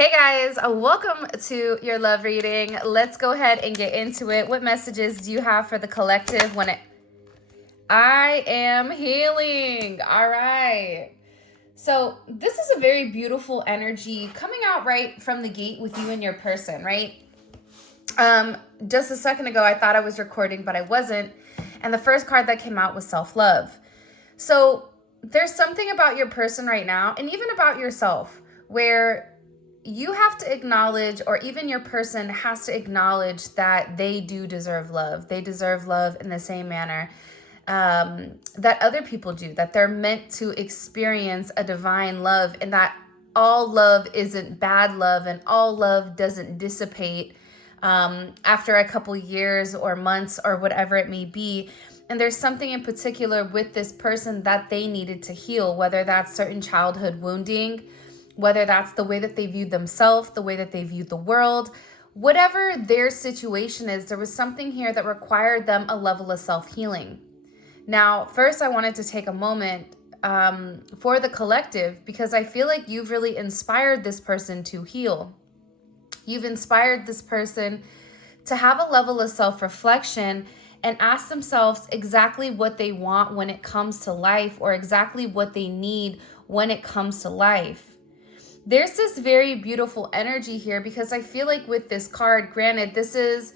Hey guys, welcome to your love reading. Let's go ahead and get into it. What messages do you have for the collective when I am healing? All right. So this is a very beautiful energy coming out right from the gate with you and your person, right? Just a second ago, I thought I was recording, but I wasn't. And the first card that came out was self-love. So there's something about your person right now, and even about yourself, where you have to acknowledge, or even your person has to acknowledge, that they do deserve love. They deserve love in the same manner that other people do, that they're meant to experience a divine love, and that all love isn't bad love, and all love doesn't dissipate after a couple years or months or whatever it may be. And there's something in particular with this person that they needed to heal, whether that's certain childhood wounding, whether that's the way that they viewed themselves, the way that they viewed the world, whatever their situation is, there was something here that required them a level of self-healing. Now, first, I wanted to take a moment for the collective, because I feel like you've really inspired this person to heal. You've inspired this person to have a level of self-reflection and ask themselves exactly what they want when it comes to life, or exactly what they need when it comes to life. There's this very beautiful energy here, because I feel like with this card, granted, this is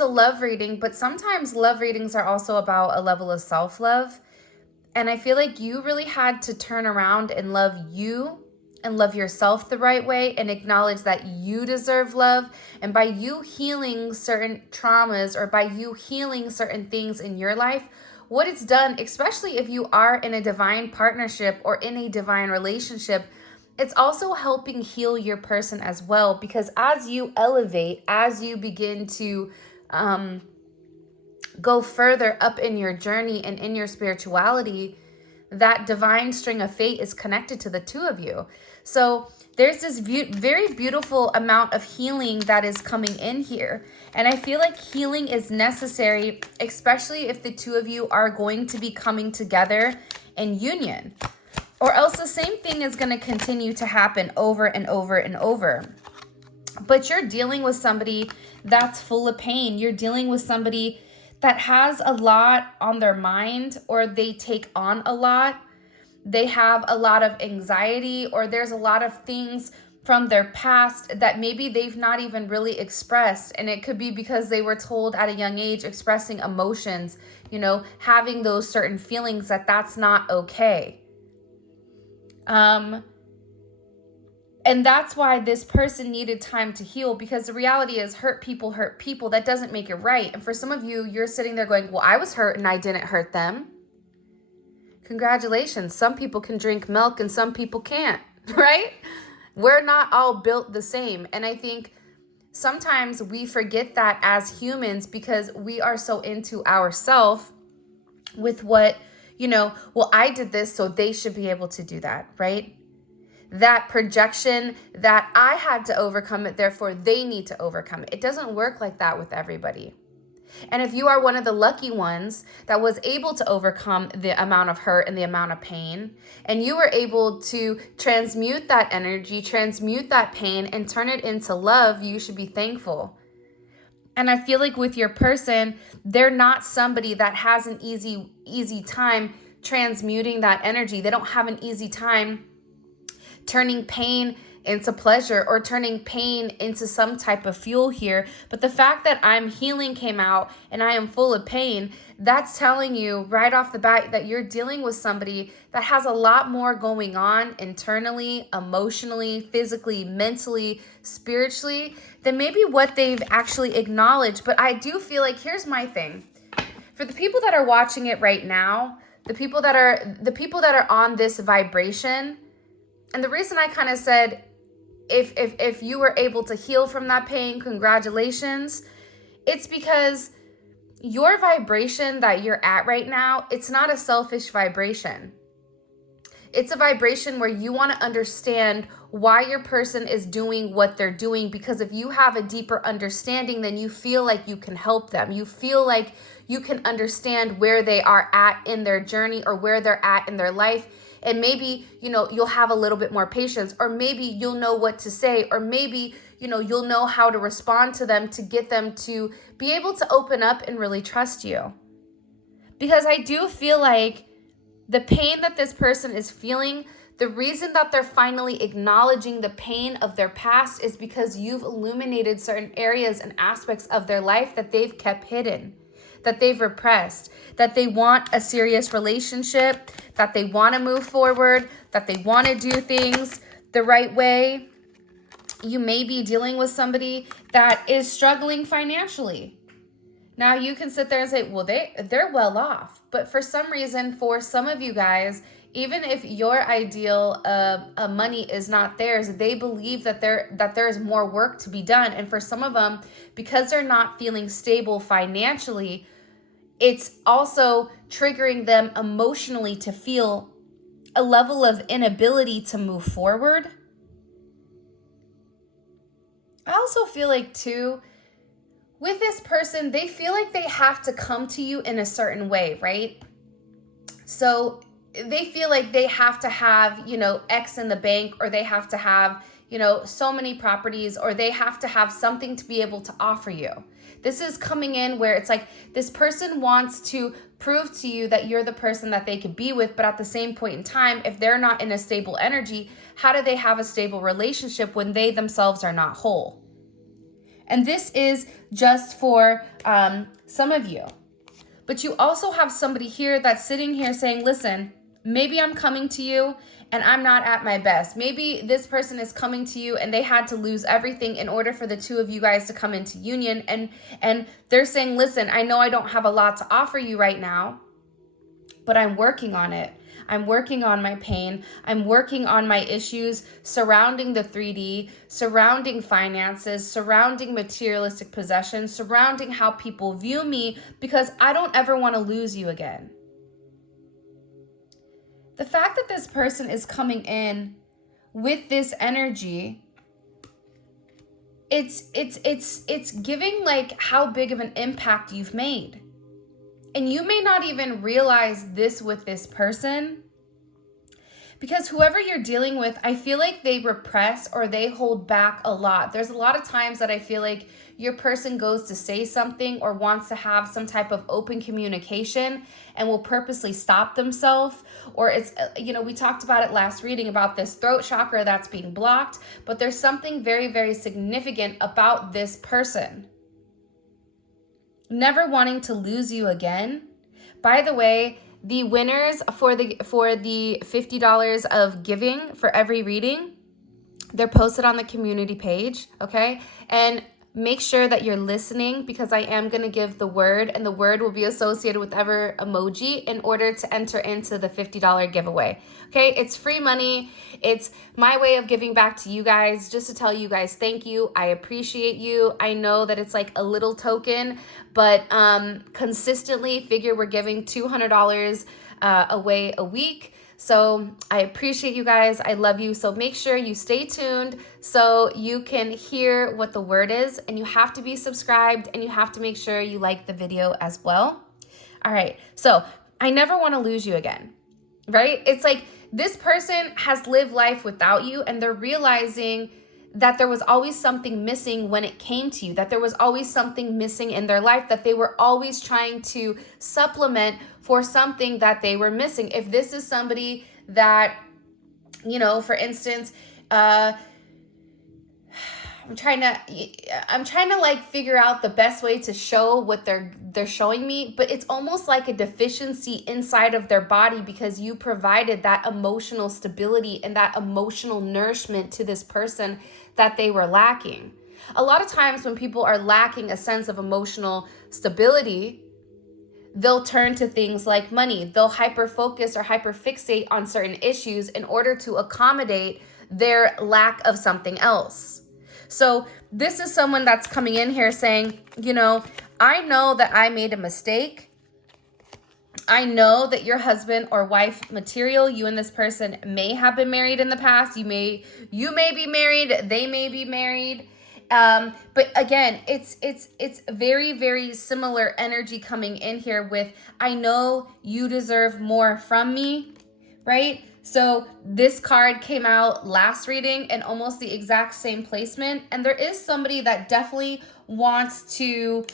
a love reading, but sometimes love readings are also about a level of self-love. And I feel like you really had to turn around and love you and love yourself the right way, and acknowledge that you deserve love. And by you healing certain traumas, or by you healing certain things in your life, what it's done, especially if you are in a divine partnership or in a divine relationship, it's also helping heal your person as well. Because as you elevate, as you begin to go further up in your journey and in your spirituality, that divine string of fate is connected to the two of you. So there's this very beautiful amount of healing that is coming in here. And I feel like healing is necessary, especially if the two of you are going to be coming together in union. Or else the same thing is going to continue to happen over and over and over. But you're dealing with somebody that's full of pain. You're dealing with somebody that has a lot on their mind, or they take on a lot. They have a lot of anxiety, or there's a lot of things from their past that maybe they've not even really expressed. And it could be because they were told at a young age, expressing emotions, having those certain feelings, that's not okay. And that's why this person needed time to heal, because the reality is hurt people. That doesn't make it right. And for some of you, you're sitting there going, well, I was hurt and I didn't hurt them. Congratulations. Some people can drink milk and some people can't, right? We're not all built the same. And I think sometimes we forget that as humans, because we are so into ourselves with what, well, I did this, so they should be able to do that, right? That projection that I had to overcome it, therefore they need to overcome it. It doesn't work like that with everybody. And if you are one of the lucky ones that was able to overcome the amount of hurt and the amount of pain, and you were able to transmute that energy, transmute that pain, and turn it into love, you should be thankful. And I feel like with your person, they're not somebody that has an easy time transmuting that energy. They don't have an easy time turning pain into pleasure, or turning pain into some type of fuel here. But the fact that I'm healing came out and I am full of pain, that's telling you right off the bat that you're dealing with somebody that has a lot more going on internally, emotionally, physically, mentally, spiritually, than maybe what they've actually acknowledged. But I do feel like, here's my thing. For the people that are watching it right now, the people that are on this vibration, and the reason I kind of said, if you were able to heal from that pain, congratulations. It's because your vibration that you're at right now, it's not a selfish vibration. It's a vibration where you want to understand why your person is doing what they're doing, because if you have a deeper understanding, then you feel like you can help them. You feel like you can understand where they are at in their journey, or where they're at in their life. And maybe, you know, you'll have a little bit more patience, or maybe you'll know what to say, or maybe, you know, you'll know how to respond to them to get them to be able to open up and really trust you. Because I do feel like the pain that this person is feeling, the reason that they're finally acknowledging the pain of their past is because you've illuminated certain areas and aspects of their life that they've kept hidden, that they've repressed, that they want a serious relationship, that they want to move forward, that they want to do things the right way. You may be dealing with somebody that is struggling financially. Now you can sit there and say, well, they're well off. But for some reason, for some of you guys, even if your ideal of money is not theirs, they believe that there is more work to be done. And for some of them, because they're not feeling stable financially, it's also triggering them emotionally to feel a level of inability to move forward. I also feel like too, with this person, they feel like they have to come to you in a certain way, right? So they feel like they have to have, you know, X in the bank, or they have to have, you know, so many properties, or they have to have something to be able to offer you. This is coming in where it's like this person wants to prove to you that you're the person that they could be with, but at the same point in time, if they're not in a stable energy, how do they have a stable relationship when they themselves are not whole? And this is just for some of you. But you also have somebody here that's sitting here saying, listen, maybe I'm coming to you and I'm not at my best. Maybe this person is coming to you and they had to lose everything in order for the two of you guys to come into union. And they're saying, listen, I know I don't have a lot to offer you right now, but I'm working on it. I'm working on my pain. I'm working on my issues surrounding the 3D, surrounding finances, surrounding materialistic possessions, surrounding how people view me, because I don't ever want to lose you again. The fact that this person is coming in with this energy, it's giving like how big of an impact you've made. And you may not even realize this with this person, because whoever you're dealing with, I feel like they repress or they hold back a lot. There's a lot of times that I feel like your person goes to say something or wants to have some type of open communication and will purposely stop themselves. Or it's, you know, we talked about it last reading about this throat chakra that's being blocked, but there's something very, very significant about this person never wanting to lose you again. By the way, the winners for the $50 of giving for every reading, they're posted on the community page, okay? And make sure that you're listening, because I am going to give the word, and the word will be associated with every emoji in order to enter into the $50 giveaway. Okay, it's free money. It's my way of giving back to you guys, just to tell you guys thank you. I appreciate you. I know that it's like a little token, but consistently figure we're giving $200 away a week. So I appreciate you guys. I love you. So make sure you stay tuned so you can hear what the word is, and you have to be subscribed, and you have to make sure you like the video as well. All right. So I never want to lose you again, right? It's like this person has lived life without you, and they're realizing that there was always something missing when it came to you, that there was always something missing in their life, that they were always trying to supplement for something that they were missing. If this is somebody that, you know, for instance, I'm trying to like figure out the best way to show what they're showing me, but it's almost like a deficiency inside of their body, because you provided that emotional stability and that emotional nourishment to this person that they were lacking. A lot of times when people are lacking a sense of emotional stability, they'll turn to things like money. They'll hyper-focus or hyper-fixate on certain issues in order to accommodate their lack of something else. So this is someone that's coming in here saying, you know, I know that I made a mistake. I know that your husband or wife material, you and this person may have been married in the past. You may be married. They may be married. But again, it's very, very similar energy coming in here with, I know you deserve more from me, right? So this card came out last reading in almost the exact same placement. And there is somebody that definitely wants to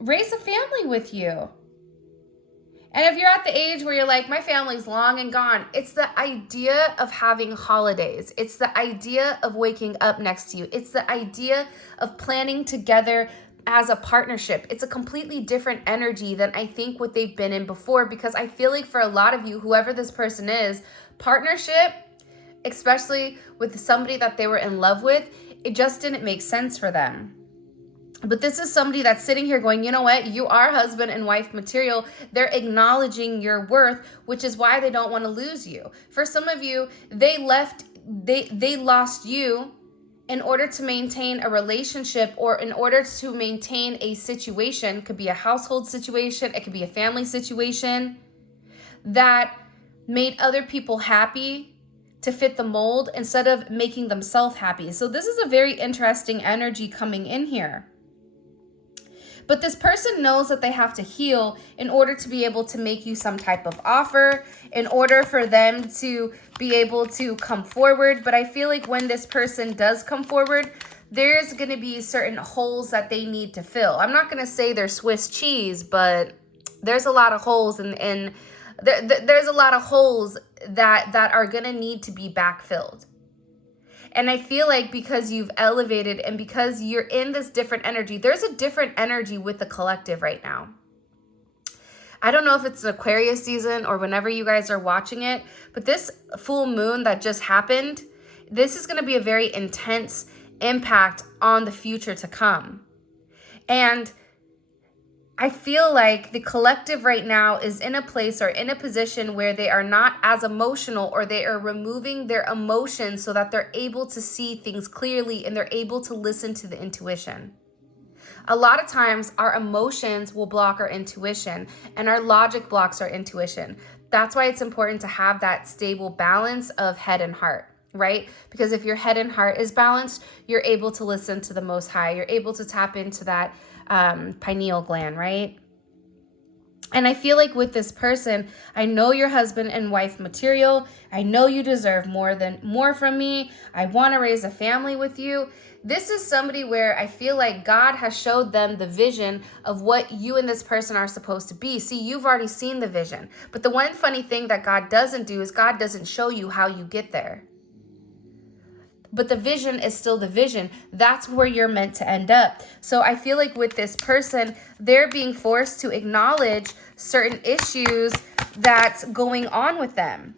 raise a family with you. And if you're at the age where you're like, my family's long and gone, it's the idea of having holidays. It's the idea of waking up next to you. It's the idea of planning together as a partnership. It's a completely different energy than I think what they've been in before, because I feel like for a lot of you, whoever this person is, partnership, especially with somebody that they were in love with, it just didn't make sense for them. But this is somebody that's sitting here going, you know what? You are husband and wife material. They're acknowledging your worth, which is why they don't want to lose you. For some of you, they lost you in order to maintain a relationship, or in order to maintain a situation. It could be a household situation. It could be a family situation that made other people happy to fit the mold instead of making themselves happy. So this is a very interesting energy coming in here. But this person knows that they have to heal in order to be able to make you some type of offer, in order for them to be able to come forward. But I feel like when this person does come forward, there's going to be certain holes that they need to fill. I'm not going to say they're Swiss cheese, but there's a lot of holes there's a lot of holes that are going to need to be backfilled. And I feel like because you've elevated and because you're in this different energy, there's a different energy with the collective right now. I don't know if it's Aquarius season or whenever you guys are watching it, but this full moon that just happened, this is going to be a very intense impact on the future to come. And I feel like the collective right now is in a place or in a position where they are not as emotional, or they are removing their emotions so that they're able to see things clearly and they're able to listen to the intuition. A lot of times our emotions will block our intuition, and our logic blocks our intuition. That's why it's important to have that stable balance of head and heart, right? Because if your head and heart is balanced, you're able to listen to the Most High. You're able to tap into that pineal gland, right? And I feel like with this person, I know you're husband and wife material. I know you deserve more from me. I want to raise a family with you. This is somebody where I feel like God has showed them the vision of what you and this person are supposed to be. See, you've already seen the vision. But the one funny thing that God doesn't do is God doesn't show you how you get there. But the vision is still the vision. That's where you're meant to end up. So I feel like with this person, they're being forced to acknowledge certain issues that's going on with them.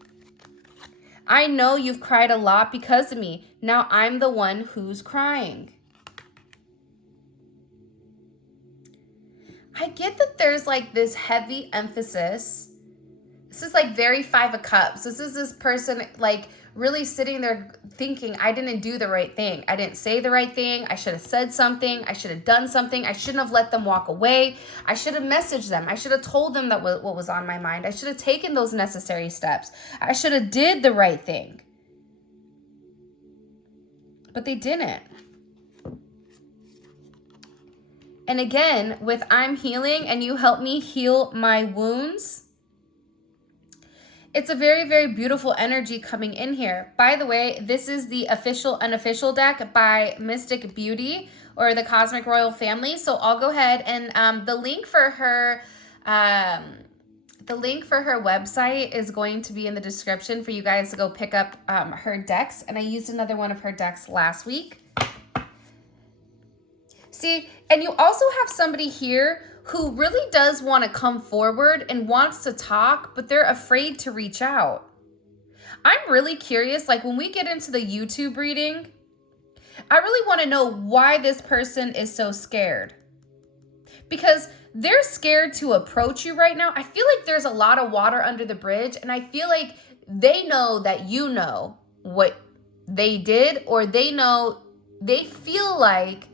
I know you've cried a lot because of me. Now I'm the one who's crying. I get that there's like this heavy emphasis. This is like very Five of Cups. This is this person like really sitting there thinking, I didn't do the right thing. I didn't say the right thing. I should have said something. I should have done something. I shouldn't have let them walk away. I should have messaged them. I should have told them that what was on my mind. I should have taken those necessary steps. I should have did the right thing. But they didn't. And again, with I'm healing and you help me heal my wounds, it's a very, very beautiful energy coming in here. By the way, this is the official unofficial deck by Mystic Beauty, or the Cosmic Royal Family. So I'll go ahead and the link for her website is going to be in the description for you guys to go pick up her decks. And I used another one of her decks last week. See, and you also have somebody here who really does want to come forward and wants to talk, but they're afraid to reach out. I'm really curious, like when we get into the YouTube reading, I really want to know why this person is so scared. Because they're scared to approach you right now. I feel like there's a lot of water under the bridge, and I feel like they know that you know what they did, or they feel like,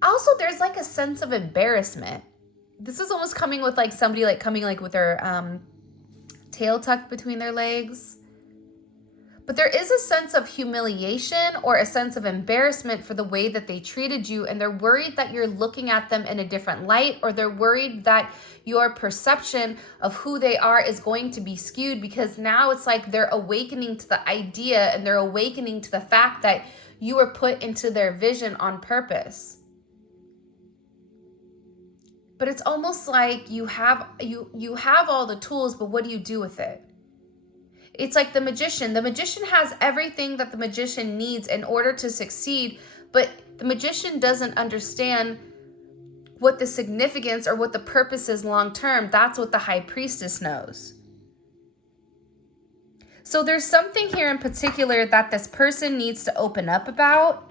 also there's like a sense of embarrassment. This is almost coming with like somebody like coming like with their tail tucked between their legs. But there is a sense of humiliation or a sense of embarrassment for the way that they treated you. And they're worried that you're looking at them in a different light, or they're worried that your perception of who they are is going to be skewed, because now it's like they're awakening to the idea and they're awakening to the fact that you were put into their vision on purpose. But it's almost like you have all the tools, but what do you do with it? It's like the magician. The magician has everything that the magician needs in order to succeed, but the magician doesn't understand what the significance or what the purpose is long term. That's what the high priestess knows. So there's something here in particular that this person needs to open up about.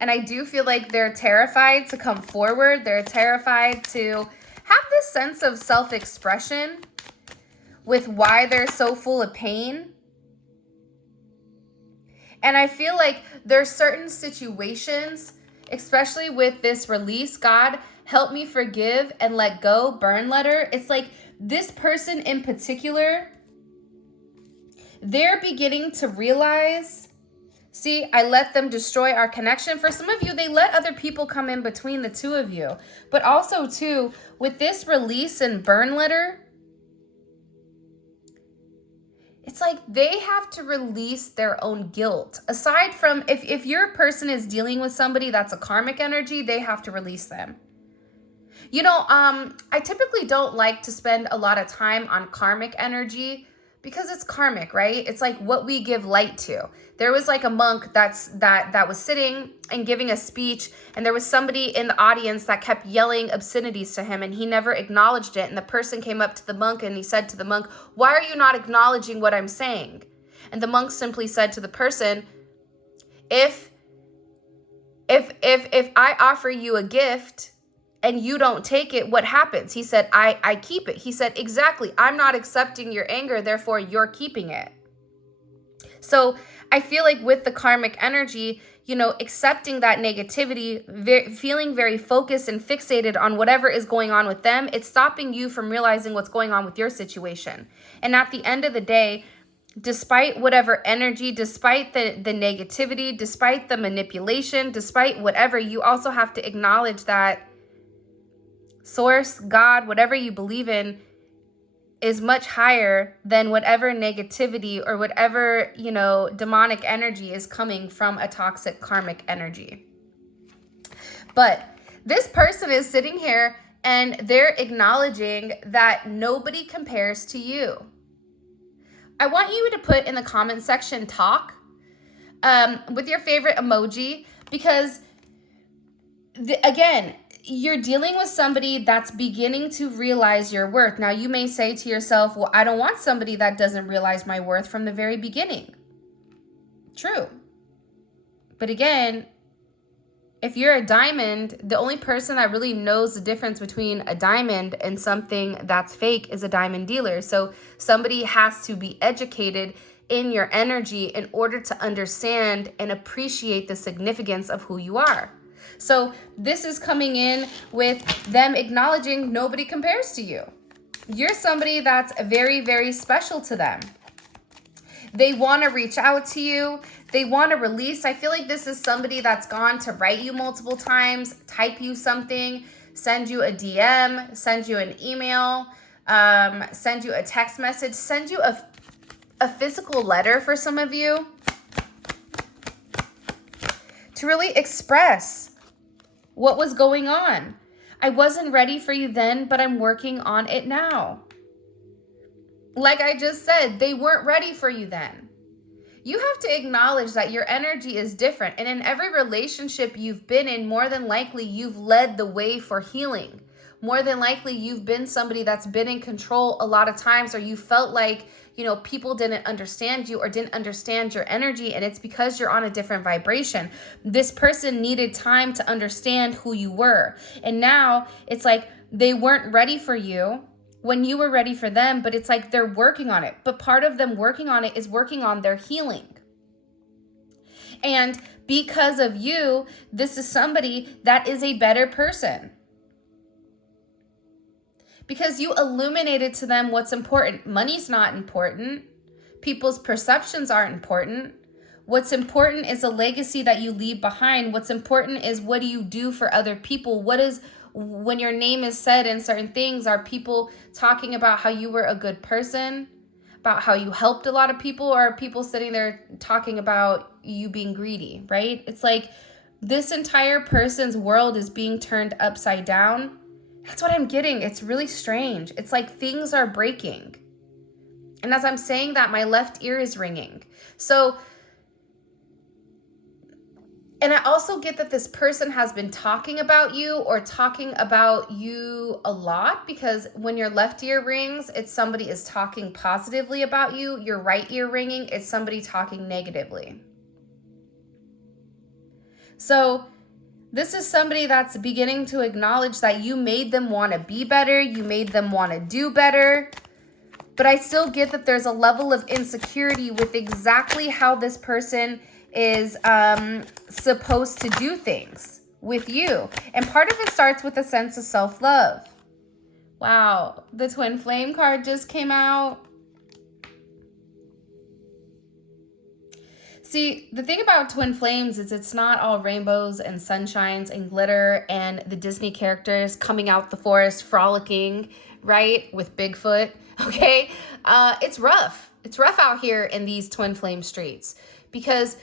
And I do feel like they're terrified to come forward. They're terrified to have this sense of self-expression with why they're so full of pain. And I feel like there's certain situations, especially with this release, God, help me forgive and let go, burn letter. It's like this person in particular, they're beginning to realize, see, I let them destroy our connection. For some of you, they let other people come in between the two of you. But also too, with this release and burn letter, it's like they have to release their own guilt. Aside from, if your person is dealing with somebody that's a karmic energy, they have to release them. You know, I typically don't like to spend a lot of time on karmic energy because it's karmic, right? It's like what we give light to. There was like a monk that was sitting and giving a speech, and there was somebody in the audience that kept yelling obscenities to him, and he never acknowledged it. And the person came up to the monk and he said to the monk, "Why are you not acknowledging what I'm saying?" And the monk simply said to the person, if I offer you a gift and you don't take it, what happens? He said, I keep it. He said, exactly. I'm not accepting your anger, therefore you're keeping it. So I feel like with the karmic energy, you know, accepting that negativity, feeling very focused and fixated on whatever is going on with them, it's stopping you from realizing what's going on with your situation. And at the end of the day, despite whatever energy, despite the negativity, despite the manipulation, despite whatever, you also have to acknowledge that Source, God, whatever you believe in is much higher than whatever negativity or whatever, you know, demonic energy is coming from a toxic karmic energy. But this person is sitting here and they're acknowledging that nobody compares to you. I want you to put in the comment section talk with your favorite emoji, because again, you're dealing with somebody that's beginning to realize your worth. Now, you may say to yourself, well, I don't want somebody that doesn't realize my worth from the very beginning. True. But again, if you're a diamond, the only person that really knows the difference between a diamond and something that's fake is a diamond dealer. So somebody has to be educated in your energy in order to understand and appreciate the significance of who you are. So this is coming in with them acknowledging nobody compares to you. You're somebody that's very, very special to them. They want to reach out to you. They want to release. I feel like this is somebody that's gone to write you multiple times, type you something, send you a DM, send you an email, send you a text message, send you a physical letter for some of you to really express what was going on. I wasn't ready for you then, but I'm working on it now. Like I just said, they weren't ready for you then. You have to acknowledge that your energy is different. And in every relationship you've been in, more than likely you've led the way for healing. More than likely you've been somebody that's been in control a lot of times, or you felt like, you know, people didn't understand you or didn't understand your energy, and it's because you're on a different vibration. This person needed time to understand who you were. And now it's like they weren't ready for you when you were ready for them, but it's like they're working on it. But part of them working on it is working on their healing. And because of you, this is somebody that is a better person. Because you illuminated to them what's important. Money's not important. People's perceptions aren't important. What's important is a legacy that you leave behind. What's important is what do you do for other people? When your name is said in certain things, are people talking about how you were a good person, about how you helped a lot of people, or are people sitting there talking about you being greedy, right? It's like this entire person's world is being turned upside down. That's what I'm getting. It's really strange. It's like things are breaking. And as I'm saying that, my left ear is ringing. So, and I also get that this person has been talking about you or talking about you a lot, because when your left ear rings, it's somebody is talking positively about you. Your right ear ringing, it's somebody talking negatively. So this is somebody that's beginning to acknowledge that you made them want to be better. You made them want to do better. But I still get that there's a level of insecurity with exactly how this person is supposed to do things with you. And part of it starts with a sense of self-love. Wow, the twin flame card just came out. See, the thing about twin flames is it's not all rainbows and sunshines and glitter and the Disney characters coming out the forest frolicking, right, with Bigfoot, okay? It's rough. It's rough out here in these twin flame streets, because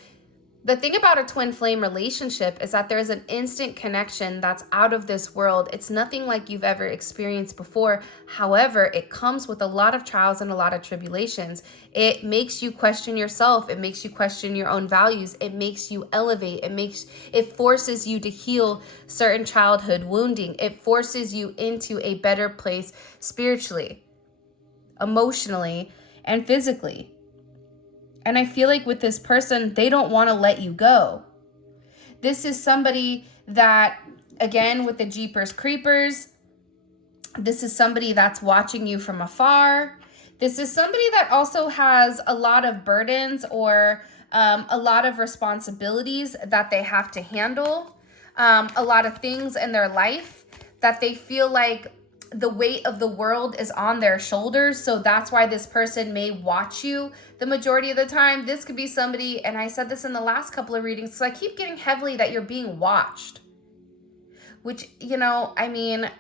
the thing about a twin flame relationship is that there's an instant connection that's out of this world. It's nothing like you've ever experienced before. However, it comes with a lot of trials and a lot of tribulations. It makes you question yourself. It makes you question your own values. It makes you elevate. It forces you to heal certain childhood wounding. It forces you into a better place spiritually, emotionally, and physically. And I feel like with this person, they don't want to let you go. This is somebody that, again, with the Jeepers Creepers, this is somebody that's watching you from afar. This is somebody that also has a lot of burdens or a lot of responsibilities that they have to handle. A lot of things in their life that they feel like the weight of the world is on their shoulders. So that's why this person may watch you the majority of the time. This could be somebody, and I said this in the last couple of readings, so I keep getting heavily that you're being watched. Which, I mean,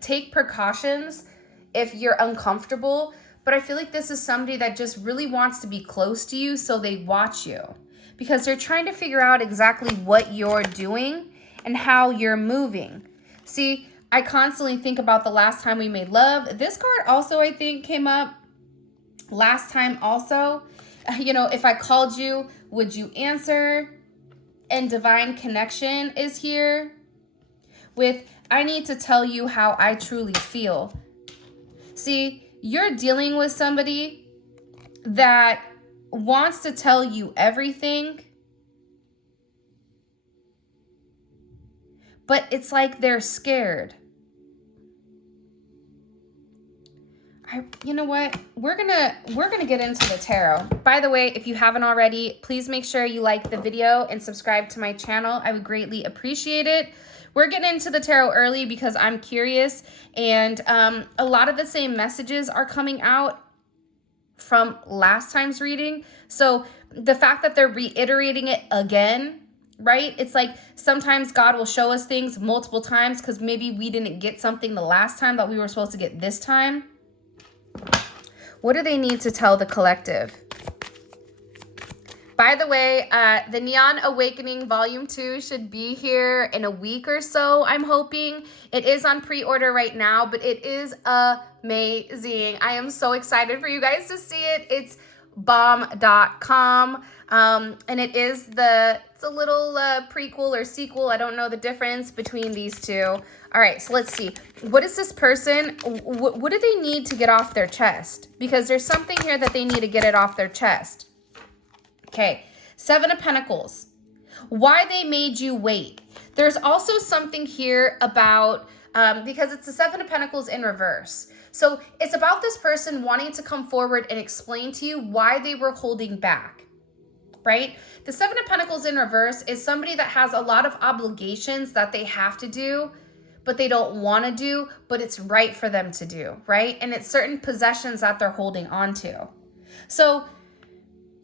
take precautions if you're uncomfortable. But I feel like this is somebody that just really wants to be close to you, so they watch you. Because they're trying to figure out exactly what you're doing and how you're moving. See, I constantly think about the last time we made love. This card also, I think, came up last time also. If I called you, would you answer? And divine connection is here with, I need to tell you how I truly feel. See, you're dealing with somebody that wants to tell you everything, but it's like they're scared. You know what? We're gonna get into the tarot. By the way, if you haven't already, please make sure you like the video and subscribe to my channel. I would greatly appreciate it. We're getting into the tarot early because I'm curious, and a lot of the same messages are coming out from last time's reading. So the fact that they're reiterating it again, right? It's like sometimes God will show us things multiple times because maybe we didn't get something the last time that we were supposed to get this time. What do they need to tell the collective? By the way, the Neon Awakening Volume 2 should be here in a week or so, I'm hoping. It is on pre-order right now, but it is amazing. I am so excited for you guys to see it. It's bomb.com, and it's a little prequel or sequel. I don't know the difference between these two. All right, so let's see. What is this person? What do they need to get off their chest? Because there's something here that they need to get it off their chest. Okay, Seven of Pentacles. Why they made you wait. There's also something here about, because it's the Seven of Pentacles in reverse. So it's about this person wanting to come forward and explain to you why they were holding back, right? The Seven of Pentacles in reverse is somebody that has a lot of obligations that they have to do, but they don't want to do, but it's right for them to do, right? And it's certain possessions that they're holding on to. So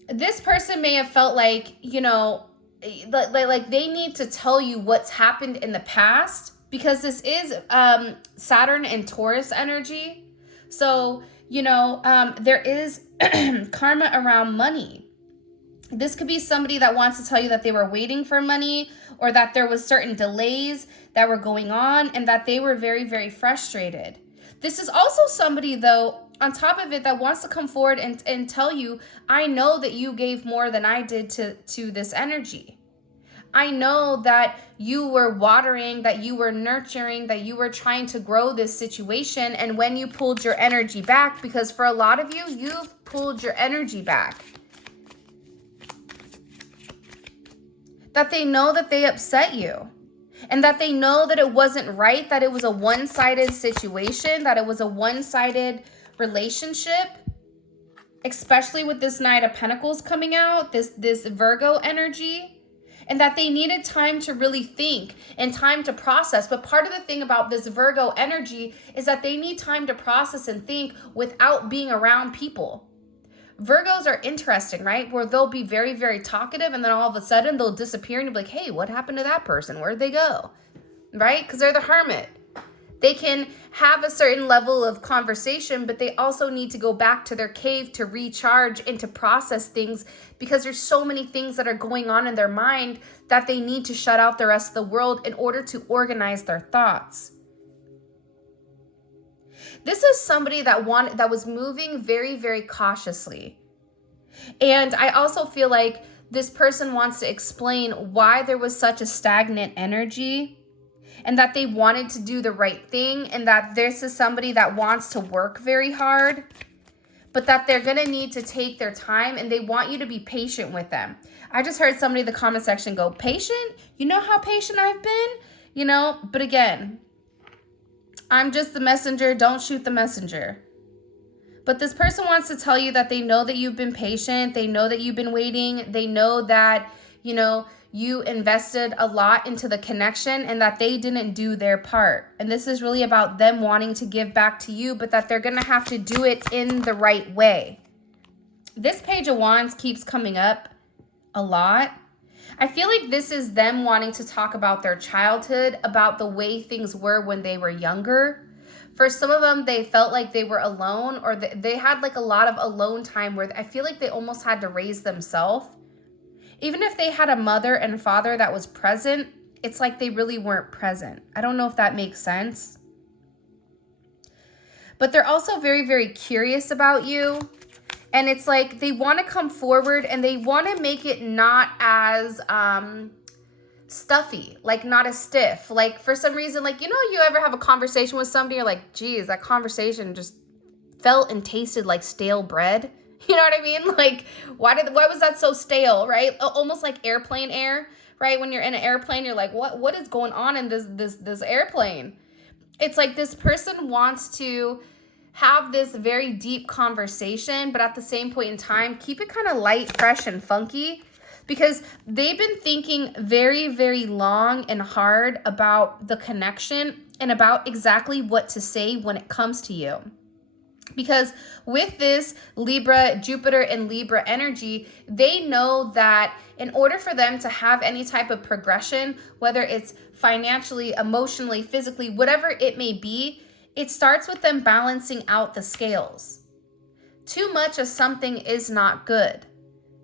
this person may have felt like, you know, like they need to tell you what's happened in the past, because this is Saturn and Taurus energy. So, you know, there is karma around money. This could be somebody that wants to tell you that they were waiting for money, or that there was certain delays that were going on and that they were very, very frustrated. This is also somebody, though, on top of it, that wants to come forward and tell you, I know that you gave more than I did to this energy. I know that you were watering, that you were nurturing, that you were trying to grow this situation. And when you pulled your energy back, because for a lot of you, you've pulled your energy back, that they know that they upset you, and that they know that it wasn't right, that it was a one-sided situation, that it was a one-sided relationship, especially with this Knight of Pentacles coming out, this Virgo energy, and that they needed time to really think and time to process. But part of the thing about this Virgo energy is that they need time to process and think without being around people. Virgos are interesting, right? Where they'll be very, very talkative, and then all of a sudden they'll disappear and you'll be like, hey, what happened to that person? Where'd they go? Right? Because they're the hermit. They can have a certain level of conversation, but they also need to go back to their cave to recharge and to process things, because there's so many things that are going on in their mind that they need to shut out the rest of the world in order to organize their thoughts. This is somebody that was moving very, very cautiously. And I also feel like this person wants to explain why there was such a stagnant energy, and that they wanted to do the right thing, and that this is somebody that wants to work very hard, but that they're going to need to take their time, and they want you to be patient with them. I just heard somebody in the comment section go, patient? You know how patient I've been? You know, but again, I'm just the messenger. Don't shoot the messenger. But this person wants to tell you that they know that you've been patient. They know that you've been waiting. They know that, you know, you invested a lot into the connection, and that they didn't do their part. And this is really about them wanting to give back to you, but that they're going to have to do it in the right way. This Page of Wands keeps coming up a lot. I feel like this is them wanting to talk about their childhood, about the way things were when they were younger. For some of them, they felt like they were alone, or they had like a lot of alone time where I feel like they almost had to raise themselves. Even if they had a mother and father that was present, it's like they really weren't present. I don't know if that makes sense. But they're also very, very curious about you. And it's like they want to come forward and they want to make it not as stuffy, like not as stiff. Like for some reason, like, you know, you ever have a conversation with somebody, you're like, geez, that conversation just felt and tasted like stale bread. You know what I mean? Like, why was that so stale, right? Almost like airplane air, right? When you're in an airplane, you're like, what is going on in this airplane? It's like this person wants to have this very deep conversation, but at the same point in time, keep it kind of light, fresh, and funky, because they've been thinking very, very long and hard about the connection and about exactly what to say when it comes to you. Because with this Libra, Jupiter and Libra energy, they know that in order for them to have any type of progression, whether it's financially, emotionally, physically, whatever it may be, it starts with them balancing out the scales. Too much of something is not good.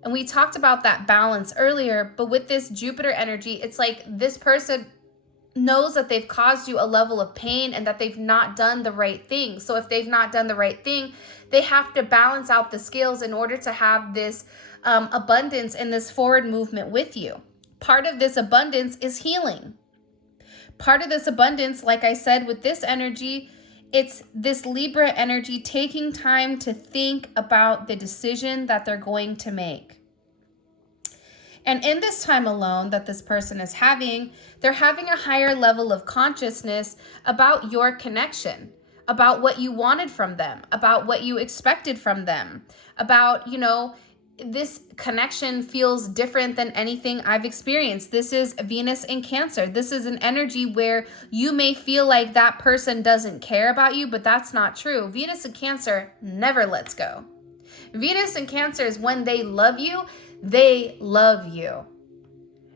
And we talked about that balance earlier, but with this Jupiter energy, it's like this person knows that they've caused you a level of pain and that they've not done the right thing. So if they've not done the right thing, they have to balance out the scales in order to have this abundance and this forward movement with you. Part of this abundance is healing. Part of this abundance, like I said, with this energy, it's this Libra energy taking time to think about the decision that they're going to make. And in this time alone that this person is having, they're having a higher level of consciousness about your connection, about what you wanted from them, about what you expected from them, about, you know, this connection feels different than anything I've experienced. This is Venus in Cancer. This is an energy where you may feel like that person doesn't care about you, but that's not true. Venus in Cancer never lets go. Venus and Cancers, when they love you, they love you.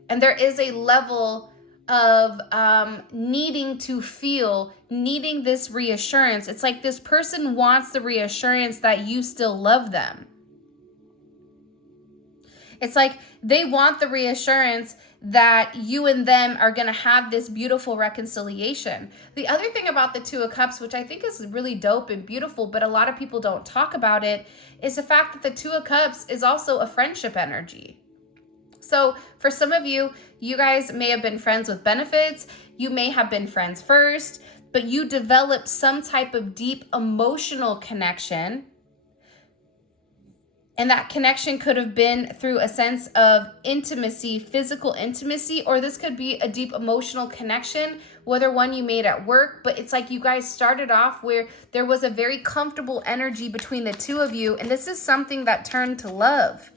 And there is a level of needing to feel, needing this reassurance. It's like this person wants the reassurance that you still love them. It's like they want the reassurance that you and them are going to have this beautiful reconciliation. The other thing about the Two of Cups, which I think is really dope and beautiful, but a lot of people don't talk about it, is the fact that the Two of Cups is also a friendship energy. So for some of you, you guys may have been friends with benefits. You may have been friends first, but you developed some type of deep emotional connection. And that connection could have been through a sense of intimacy, physical intimacy, or this could be a deep emotional connection, whether one you made at work, but it's like you guys started off where there was a very comfortable energy between the two of you, and this is something that turned to love.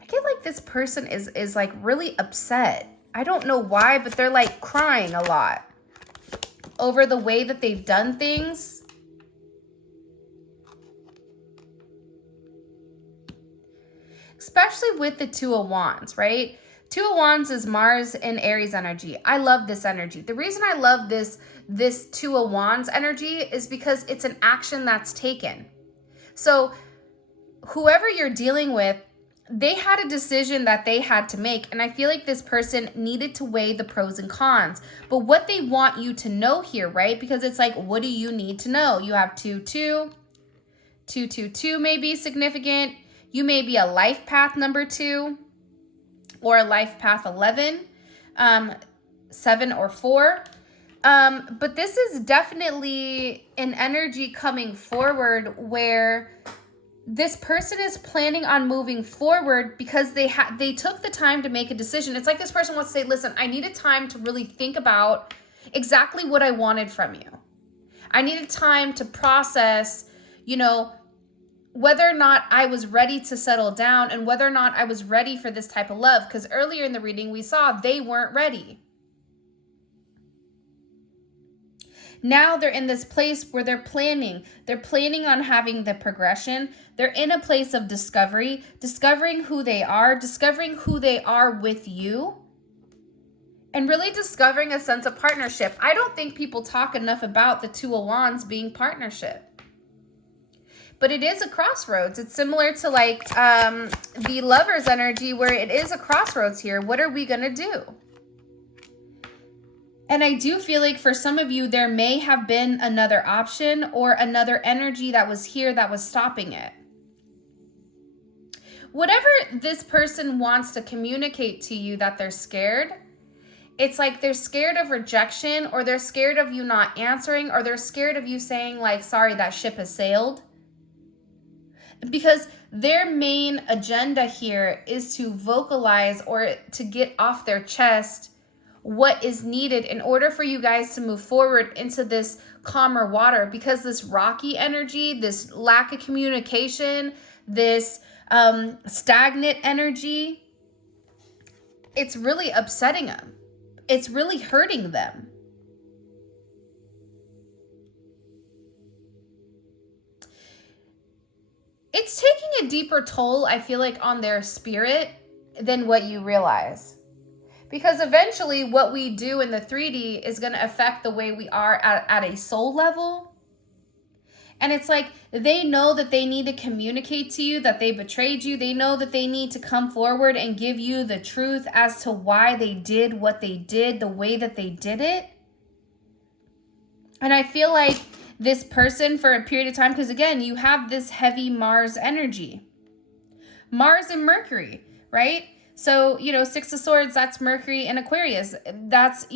I get like this person is like really upset. I don't know why, but they're like crying a lot over the way that they've done things. Especially with the Two of Wands, right? Two of Wands is Mars and Aries energy. I love this energy. The reason I love this Two of Wands energy is because it's an action that's taken. So whoever you're dealing with, they had a decision that they had to make. And I feel like this person needed to weigh the pros and cons. But what they want you to know here, right? Because it's like, what do you need to know? You have 2-2. 2-2-2 may be significant. You may be a life path number 2 or a life path 11, 7 or 4. But this is definitely an energy coming forward where this person is planning on moving forward because they took the time to make a decision. It's like this person wants to say, listen, I needed time to really think about exactly what I wanted from you. I needed time to process, whether or not I was ready to settle down and whether or not I was ready for this type of love. Because earlier in the reading, we saw they weren't ready. Now they're in this place where they're planning. They're planning on having the progression. They're in a place of discovery, discovering who they are with you, and really discovering a sense of partnership. I don't think people talk enough about the Two of Wands being partnership. But it is a crossroads. It's similar to like the Lover's energy where it is a crossroads here. What are we going to do? And I do feel like for some of you, there may have been another option or another energy that was here that was stopping it. Whatever this person wants to communicate to you that they're scared, it's like they're scared of rejection, or they're scared of you not answering, or they're scared of you saying like, sorry, that ship has sailed. Because their main agenda here is to vocalize or to get off their chest what is needed in order for you guys to move forward into this calmer water. Because this rocky energy, this lack of communication, this stagnant energy, it's really upsetting them. It's really hurting them. It's taking a deeper toll, I feel like, on their spirit than what you realize. Because eventually what we do in the 3D is going to affect the way we are at a soul level. And it's like they know that they need to communicate to you that they betrayed you. They know that they need to come forward and give you the truth as to why they did what they did, the way that they did it. And I feel like this person for a period of time, because again, you have this heavy Mars energy. Mars and Mercury, right? So, 6 of Swords, that's Mercury and Aquarius. That's,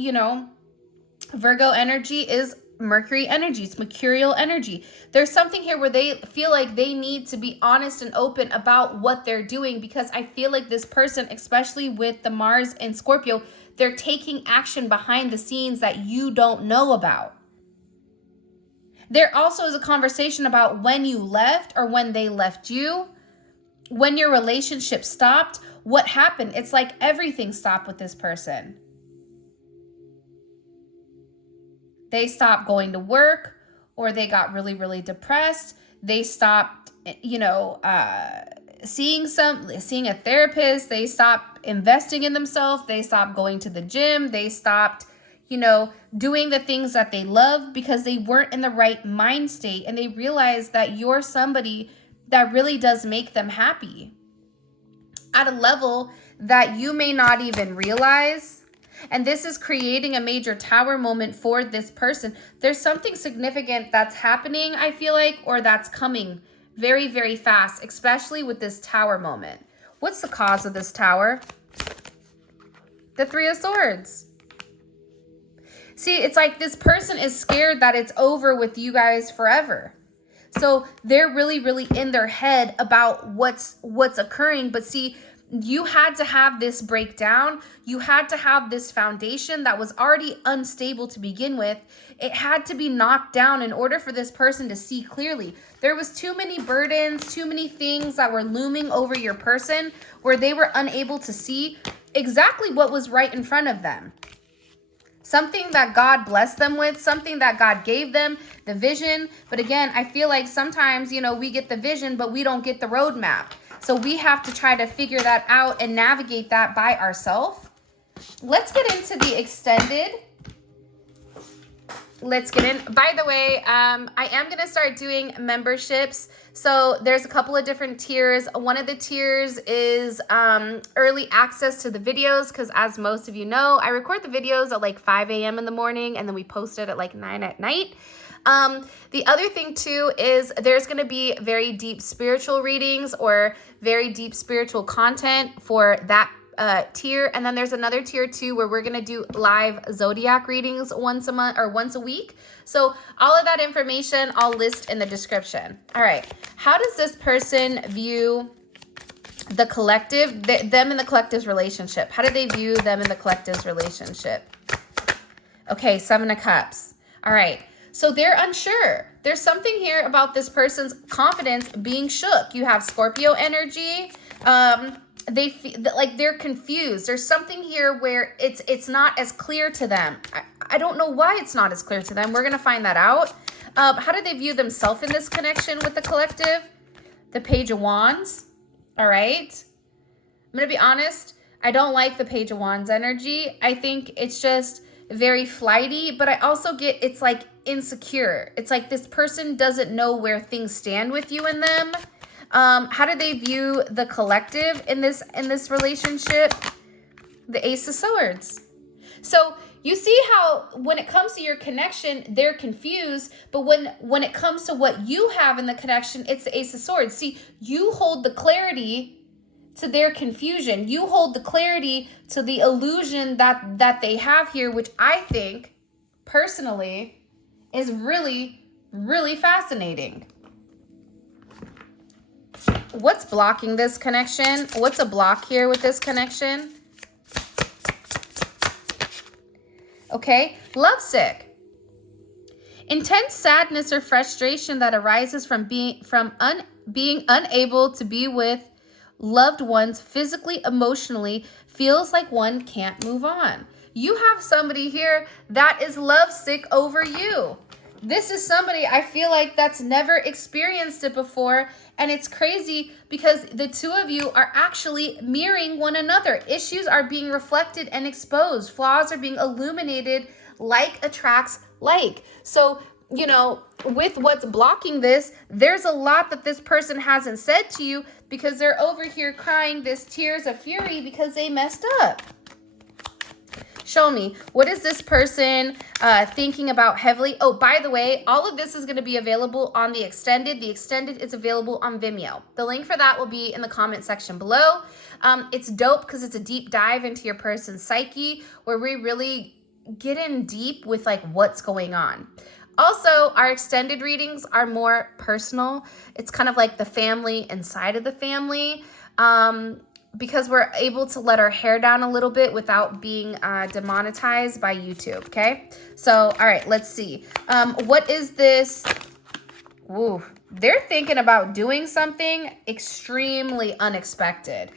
Virgo energy is Mercury energy. It's mercurial energy. There's something here where they feel like they need to be honest and open about what they're doing, because I feel like this person, especially with the Mars and Scorpio, they're taking action behind the scenes that you don't know about. There also is a conversation about when you left or when they left you, when your relationship stopped, what happened. It's like everything stopped with this person. They stopped going to work, or they got really, really depressed. They stopped you know, seeing a therapist. They stopped investing in themselves. They stopped going to the gym. They stopped, you know, doing the things that they love because they weren't in the right mind state. And they realized that you're somebody that really does make them happy at a level that you may not even realize. And this is creating a major tower moment for this person. There's something significant that's happening, I feel like, or that's coming very, very fast, especially with this tower moment. What's the cause of this tower? The Three of Swords. See, it's like this person is scared that it's over with you guys forever. So they're really, really in their head about what's occurring. But see, you had to have this breakdown. You had to have this foundation that was already unstable to begin with. It had to be knocked down in order for this person to see clearly. There was too many burdens, too many things that were looming over your person where they were unable to see exactly what was right in front of them. Something that God blessed them with, something that God gave them, the vision. But again, I feel like sometimes, you know, we get the vision, but we don't get the roadmap. So we have to try to figure that out and navigate that by ourselves. Let's get into the extended. Let's get in. By the way, I am going to start doing memberships. So there's a couple of different tiers. One of the tiers is early access to the videos because, as most of you know, I record the videos at like 5 a.m. in the morning and then we post it at like 9 at night. The other thing too is there's going to be very deep spiritual readings or very deep spiritual content for that tier. And then there's another tier too where we're going to do live zodiac readings once a month or once a week. So all of that information I'll list in the description. All right. How does this person view the collective, them and the collective's relationship? How do they view them and the collective's relationship? Okay. 7 of Cups. All right. So they're unsure. There's something here about this person's confidence being shook. You have Scorpio energy. They feel like they're confused. There's something here where it's not as clear to them. I don't know why it's not as clear to them. We're going to find that out. How do they view themselves in this connection with the collective? The Page of Wands. All right. I'm going to be honest. I don't like the Page of Wands energy. I think it's just very flighty, but I also get it's like insecure. It's like this person doesn't know where things stand with you and them. How do they view the collective in this relationship? The Ace of Swords. So you see how when it comes to your connection, they're confused, but when it comes to what you have in the connection, it's the Ace of Swords. See, you hold the clarity to their confusion. You hold the clarity to the illusion that they have here, which I think personally is really, really fascinating. What's blocking this connection? What's a block here with this connection? Okay, lovesick. Intense sadness or frustration that arises from being unable to be with loved ones physically, emotionally, feels like one can't move on. You have somebody here that is lovesick over you. This is somebody I feel like that's never experienced it before. And it's crazy because the two of you are actually mirroring one another. Issues are being reflected and exposed. Flaws are being illuminated. Like attracts like. So, you know, with what's blocking this, there's a lot that this person hasn't said to you because they're over here crying this tears of fury because they messed up. Show me, what is this person thinking about heavily? Oh, by the way, all of this is going to be available on the extended. The extended is available on Vimeo. The link for that will be in the comment section below. It's dope because it's a deep dive into your person's psyche where we really get in deep with like what's going on. Also, our extended readings are more personal. It's kind of like the family inside of the family. Because we're able to let our hair down a little bit without being demonetized by YouTube, okay? So, all right, let's see. What is this? Ooh, they're thinking about doing something extremely unexpected.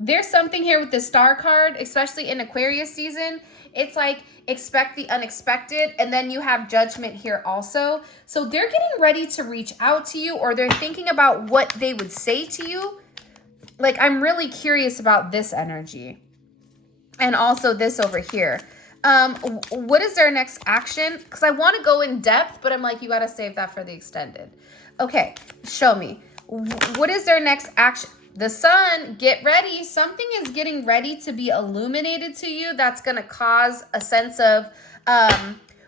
There's something here with the star card, especially in Aquarius season. It's like expect the unexpected, and then you have judgment here also. So they're getting ready to reach out to you, or they're thinking about what they would say to you. Like, I'm really curious about this energy. And also this over here. What is their next action? Because I want to go in depth, but I'm like, you got to save that for the extended. Okay, show me. What is their next action? The sun, get ready. Something is getting ready to be illuminated to you that's going to cause a sense of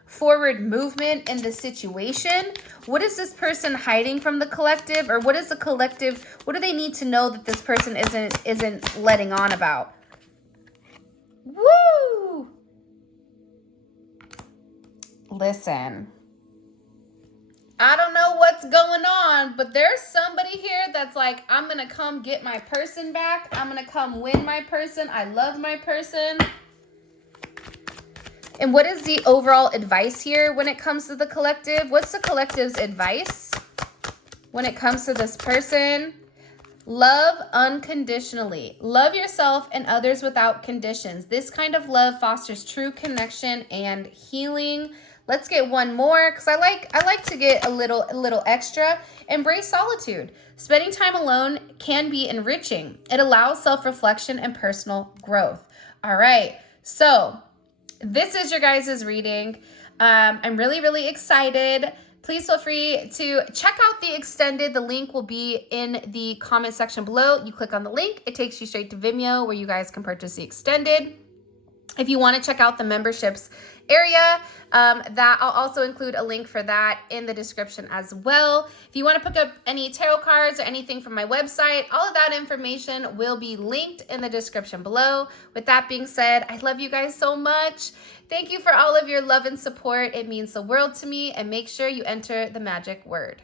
forward movement in the situation. What is this person hiding from the collective? Or what is the collective? What do they need to know that this person isn't letting on about? Woo! Listen. I don't know what's going on, but there's somebody here that's like, I'm going to come get my person back. I'm going to come win my person. I love my person. And what is the overall advice here when it comes to the collective? What's the collective's advice when it comes to this person? Love unconditionally. Love yourself and others without conditions. This kind of love fosters true connection and healing. Let's get one more, because I like to get a little extra. Embrace solitude. Spending time alone can be enriching. It allows self-reflection and personal growth. All right, so this is your guys' reading. I'm really excited. Please feel free to check out the extended. The link will be in the comment section below. You click on the link, it takes you straight to Vimeo where you guys can purchase the extended. If you want to check out the memberships area, that I'll also include a link for that in the description as well. If you want to pick up any tarot cards or anything from my website, all of that information will be linked in the description below. With that being said, I love you guys so much. Thank you for all of your love and support. It means the world to me, and make sure you enter the magic word.